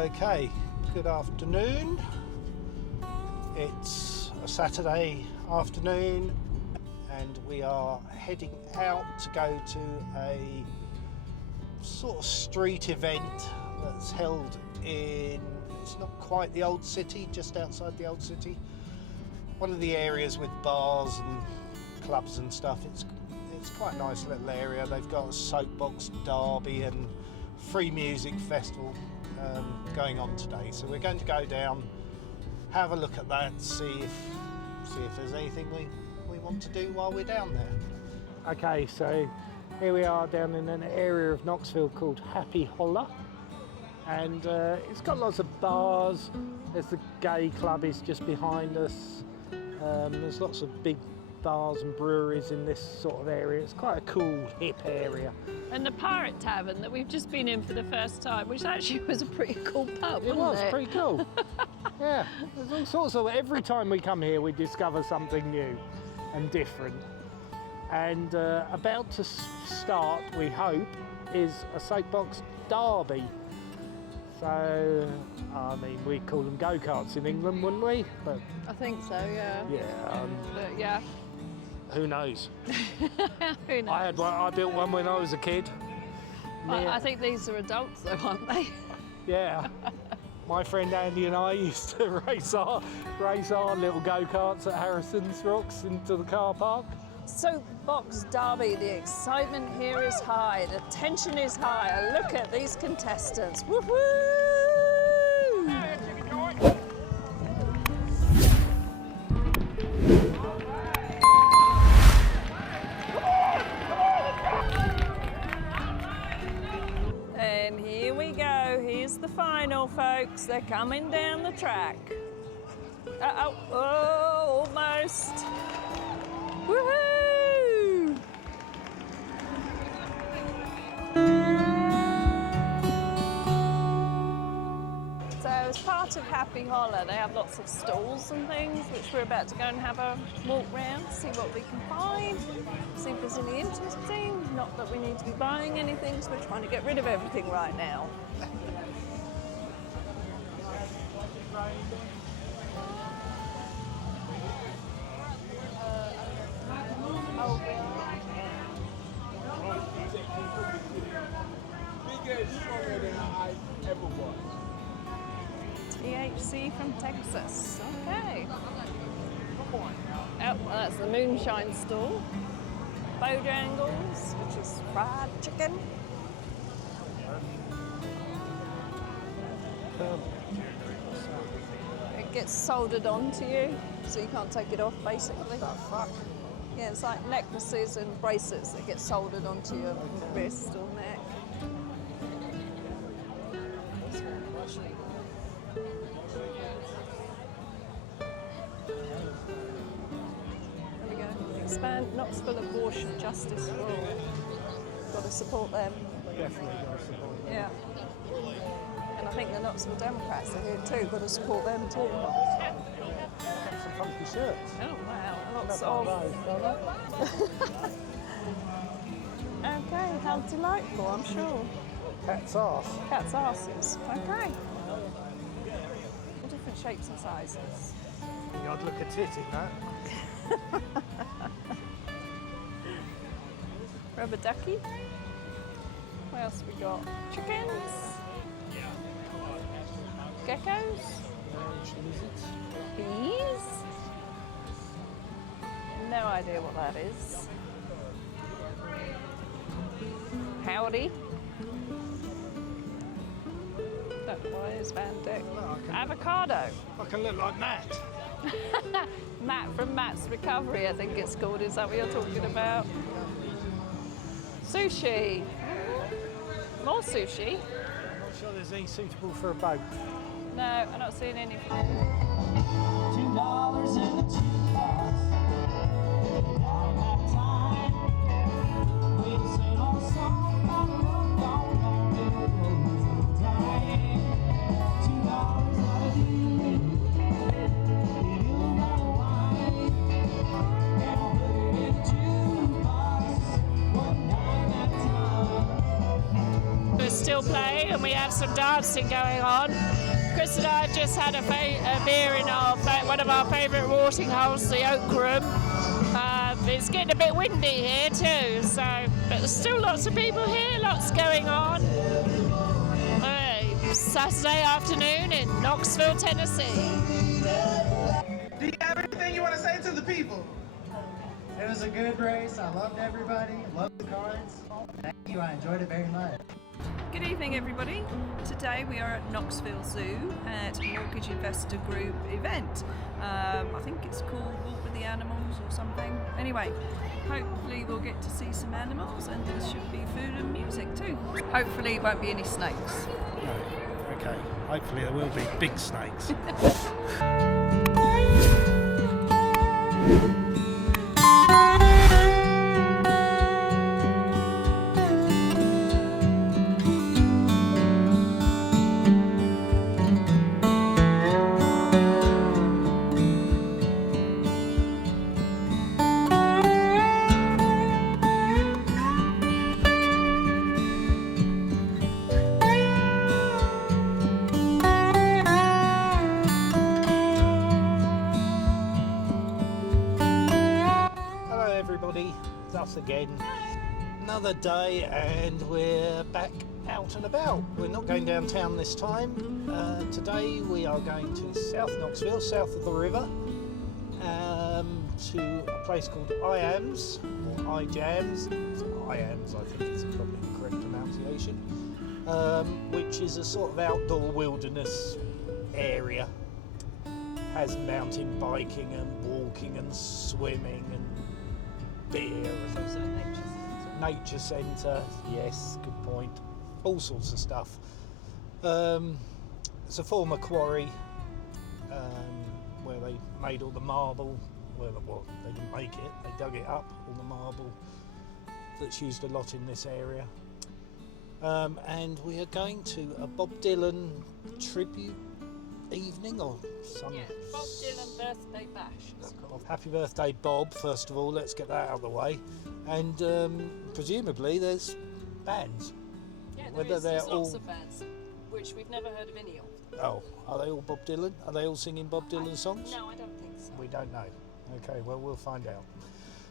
Okay, good afternoon. It's a Saturday afternoon and we are heading out to go to a sort of street event that's held in, it's not quite the old city, just outside the old city. One of the areas with bars and clubs and stuff. It's quite a nice little area. They've got a soapbox derby and free music festival going on today. So we're going to go down, have a look at that, see if there's anything we want to do while we're down there. Okay, so here we are down in an area of Knoxville called Happy Holler, and it's got lots of bars. There's the gay club is just behind us. There's lots of big bars and breweries in this sort of area. It's quite a cool, hip area. And the Pirate Tavern that we've just been in for the first time, which actually was a pretty cool pub, wasn't it? Pretty cool. Yeah, there's all sorts of, every time we come here we discover something new and different. And about to start, we hope, is a soapbox derby. So, I mean, we'd call them go-karts in England, wouldn't we? But I think so, yeah. Yeah. But yeah. Who knows? Who knows? I built one when I was a kid. I think these are adults though, aren't they? Yeah. My friend Andy and I used to race our little go-karts at Harrison's Rocks into the car park. Soapbox derby, the excitement here is high, the tension is high. Look at these contestants. Woohoo! And here we go. Here's the final, folks. They're coming down the track. Oh, almost. Woohoo! So as part of Happy Holler, they have lots of stalls and things, which we're about to go and have a walk round, see what we can find, see if there's any interesting. Not that we need to be buying anything, so we're trying to get rid of everything right now. THC from Texas. Okay. Oh, well, that's the moonshine stall. Bojangles, which is fried chicken. It gets soldered onto you, so you can't take it off, basically. Yeah, it's like necklaces and bracelets that get soldered onto your wrist or neck. There we go. Expand Knoxville Abortion Justice for All. Got to support them. Definitely got to support them. Yeah. And I think the Knoxville Democrats are here too. Got to support them too. Some funky shirts. Oh wow, lots of. Okay, how delightful, I'm sure. Cat's arse. Cat's arses. Okay. Different shapes and sizes. I'd look at it in that. Rubber ducky. What else we got? Chickens. Geckos. Bees. No idea what that is. Howdy. Don't know why it's Van Dyck. Avocado. I can look like Matt. Matt from Matt's Recovery, I think it's called. Is that what you're talking about? Sushi. More sushi. I'm not sure there's any suitable for a boat. No, I'm not seeing any. $2 in the jukebox. That time we'll sing our song about love gone down the road of time. $2 out of you, you got wine, and I'll put it in the jukebox one night at a time. We're still still play, and we have some dancing going on. Chris and I have just had a beer in one of our favourite watering holes, the Oak Room. It's getting a bit windy here too, but there's still lots of people here, lots going on. Saturday afternoon in Knoxville, Tennessee. Do you have anything you want to say to the people? It was a good race. I loved everybody. Loved the cards. Thank you. I enjoyed it very much. Good evening, everybody. Today we are at Knoxville Zoo at a Mortgage Investor Group event. I think it's called Walk with the Animals or something. Anyway, hopefully we'll get to see some animals, and there should be food and music too. Hopefully it won't be any snakes. No. Okay. Hopefully there will be big snakes. It's us again. Another day and we're back out and about. We're not going downtown this time. Today we are going to South Knoxville, south of the river, to a place called IAMS, or IJAMS. IAMS, I think is probably the correct pronunciation, which is a sort of outdoor wilderness area. Has mountain biking and walking and swimming and beer and nature centre, yes, good point, all sorts of stuff. It's a former quarry where they made all the marble, well they didn't make it, they dug it up, all the marble that's used a lot in this area. And we are going to a Bob Dylan tribute evening or some... Yeah, Bob Dylan birthday bash it's called. Happy birthday, Bob, first of all, let's get that out of the way. And presumably there's bands. Yeah, Whether there's all... lots of bands, which we've never heard of any of. Oh, are they all Bob Dylan? Are they all singing Bob Dylan songs? No, I don't think so. We don't know. Okay, well, we'll find out.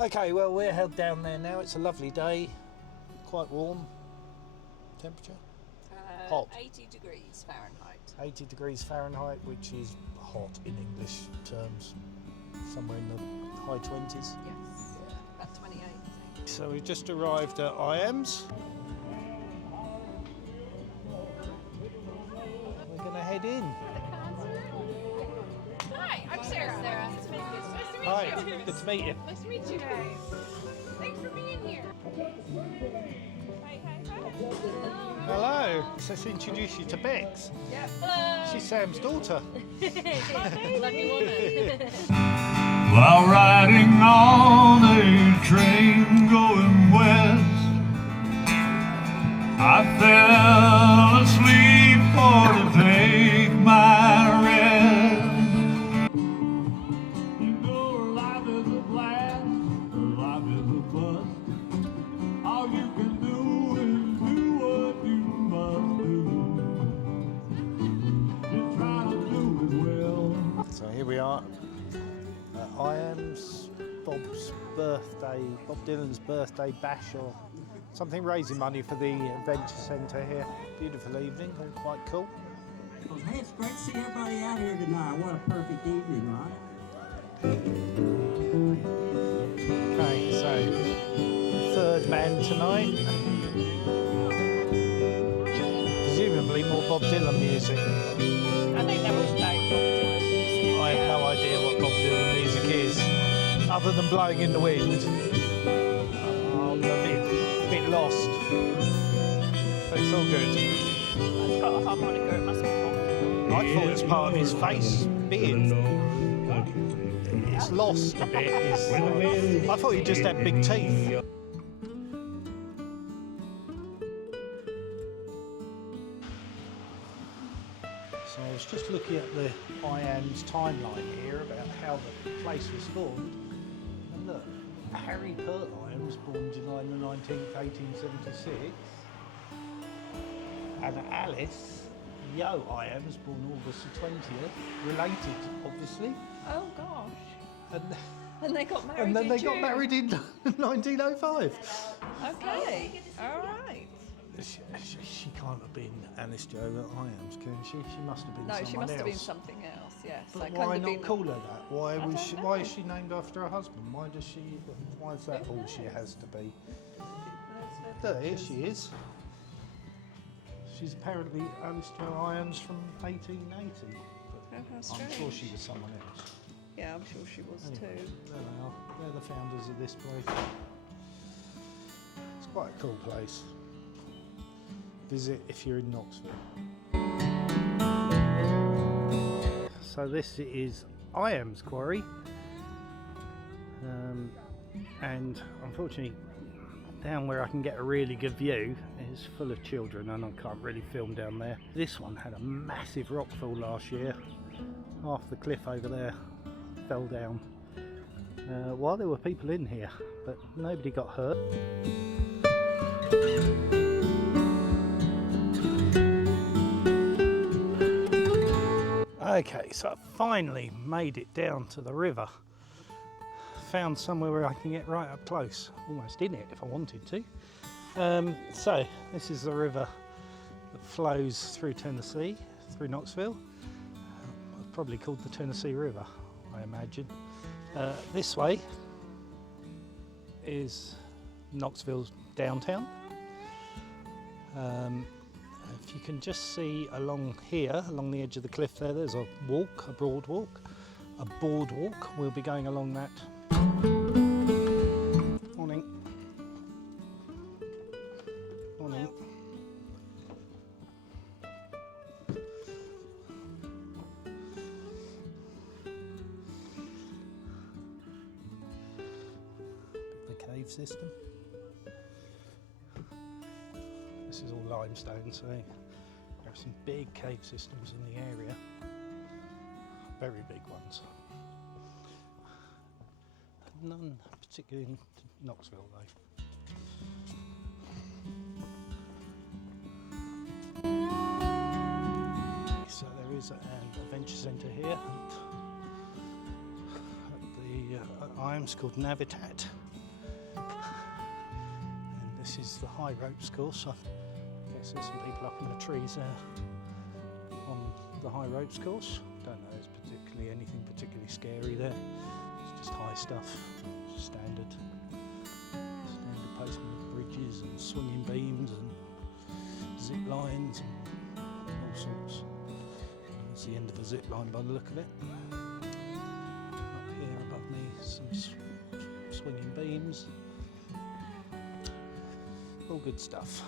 Okay, well, we're held down there now. It's a lovely day, quite warm. Temperature? Hot. 80 degrees Fahrenheit. 80 degrees Fahrenheit, which is hot in English terms, somewhere in the high 20s. Yes, about 28, I think. So we've just arrived at IAMS. We're going to head in. Hi, I'm Sarah. Nice to meet you. Hi, good to meet you. Nice to meet you guys. Thanks for being here. Hi. Hello, let's introduce you to Bex. Yeah. Hello. She's Sam's daughter. Lucky woman. While riding on a train going west, I fell asleep for to take my rest. You know life is a blast, life is a bust. All you can do is do what you must do. Just try to do it well. So here we are at IAMS, Bob Dylan's birthday bash or something, raising money for the Adventure Centre here. Beautiful evening, all quite cool. Well, hey, it's great to see everybody out here tonight. What a perfect evening, right? Okay, so third man tonight. Presumably more Bob Dylan music. I think that was like Bob Dylan music. I have no idea what Bob Dylan music is, other than Blowing in the Wind. I'm a bit lost, but it's all good. It's got a harmonica, it must be Bob Dylan. I thought it was part of his face beard. It's lost a bit. I thought he just had big teeth. So I was just looking at the IAMS timeline here about how the place was formed. And look, Harry Purloin was born July the 19th, 1876. And Alice, Yo Iams, born August the 20th, related, obviously. Oh gosh. And they got married and then in they June. got married in 1905. Okay, all right. She can't have been Alice Jo Iams, can she? She must have been No, someone she must else. have been something else, yes. But That why couldn't have not been- call her that? Why I was don't she? know. Why is she named after her husband? Why is that all she has to be? There, here she is. She's apparently Alice Jo Iams from 1880. But Oh, how I'm sure strange. she was someone else. Yeah, I'm sure she was Anyway, too. there they are. They're the founders of this place. It's quite a cool place. Visit if you're in Knoxville. So this is Iams Quarry, and unfortunately down where I can get a really good view is full of children and I can't really film down there. This one had a massive rockfall last year. Half the cliff over there fell down while there were people in here, but nobody got hurt. Okay, so I finally made it down to the river. Found somewhere where I can get right up close, almost in it if I wanted to. So this is the river that flows through Tennessee, through Knoxville. Probably called the Tennessee River, I imagine. This way is Knoxville's downtown. If you can just see along here, along the edge of the cliff there, there's a walk, a boardwalk. We'll be going along that. Morning. Morning. The cave system. This is all limestone, so there are some big cave systems in the area. Very big ones. None particularly in Knoxville though. So there is an adventure centre here at the Iams called Navitat. And this is the high ropes course. I guess there's some people up in the trees there on the high ropes course. Don't know if there's particularly anything particularly scary there. It's just high stuff, standard placement of bridges and swinging beams and zip lines and all sorts. That's the end of a zip line by the look of it. Up here above me, some swinging beams. All good stuff.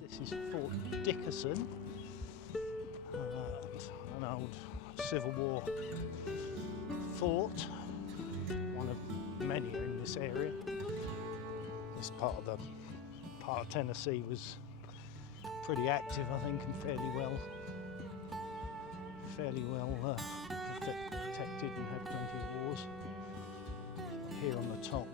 This is Fort Dickerson, an old Civil War fort, one of many in this area. This part of Tennessee was pretty active, I think, and fairly well protected and had plenty of wars. Here on the top,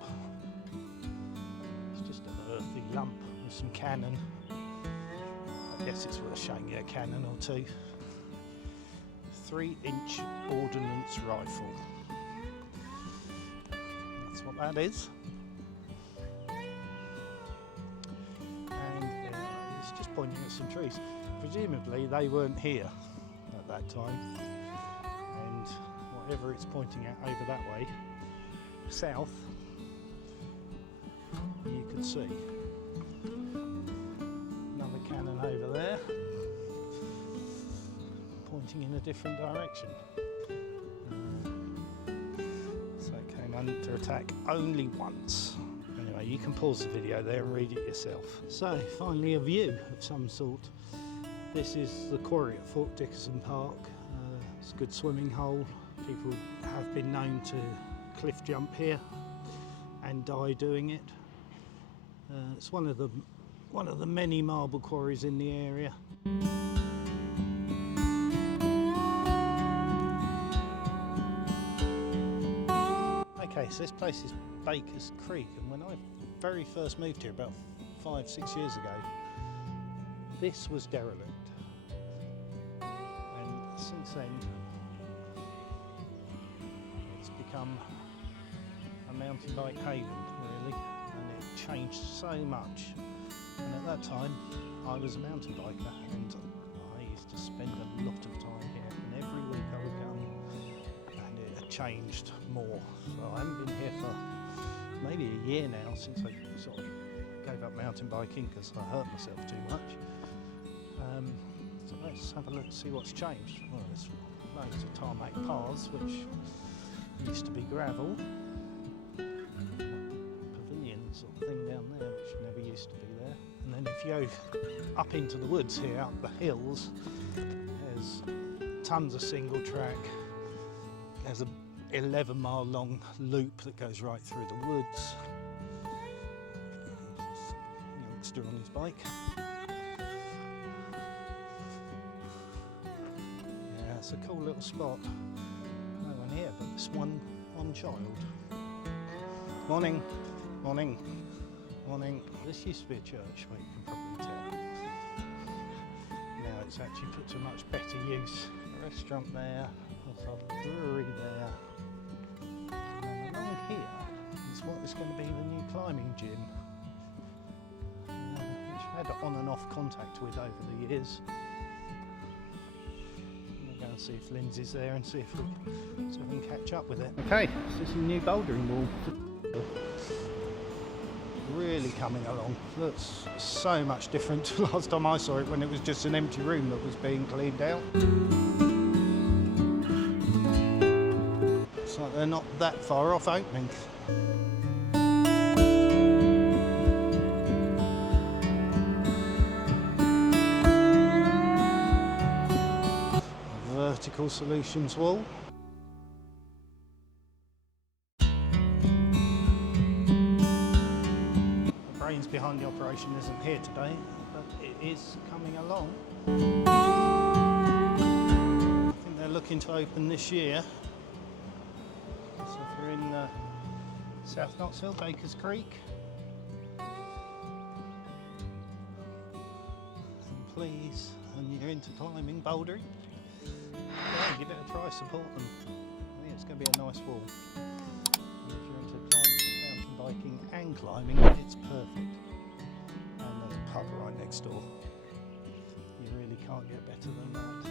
it's just an earthy lump with some cannon. I guess it's worth showing you a cannon or two. 3-inch ordnance rifle. That's what that is. And it's just pointing at some trees. Presumably they weren't here at that time. And whatever it's pointing at over that way, south, you could see. Another cannon over there, pointing in a different direction. So it came under attack only once. Anyway, you can pause the video there and read it yourself. So finally a view of some sort. This is the quarry at Fort Dickerson Park. It's a good swimming hole. People have been known to cliff jump here and die doing it. It's one of the many marble quarries in the area. Okay, So this place is Baker's Creek, and when I very first moved here about 5-6 years ago, this was derelict. And since then, it's become a mountain bike haven, really, and it changed so much. And at that time, I was a mountain biker, and I used to spend a lot of time here, and every week I would come, and it had changed more. So I haven't been here for maybe a year now, since I sort of gave up mountain biking because I hurt myself too much. So let's have a look, see what's changed. Well, there's loads of tarmac paths, which used to be gravel. Pavilion sort of thing down there, which never used to be there. And then if you go up into the woods here, up the hills, there's tons of single track. There's a 11-mile long loop that goes right through the woods. Youngster on his bike. Yeah, it's a cool little spot. No one here, but this one child. Morning, morning, morning. This used to be a church, but you can probably tell. Now it's actually put to much better use. A restaurant there, there's a brewery there. And along here is what is going to be the new climbing gym, which I've had on and off contact with over the years. We'll go and see if Lindsay's there and see if we can catch up with it. Okay, this is a new bouldering wall. Really coming along. Looks so much different to last time I saw it, when it was just an empty room that was being cleaned out. Looks like they're not that far off opening. A vertical solutions wall. Behind the operation isn't here today, but it is coming along. I think they're looking to open this year. So if you're in South Knoxville, Baker's Creek, and please, and you're into climbing, bouldering, yeah, give it a try, support them. I think it's going to be a nice wall. And if you're into mountain biking and climbing, it's perfect. And there's a pub right next door. You really can't get better than that.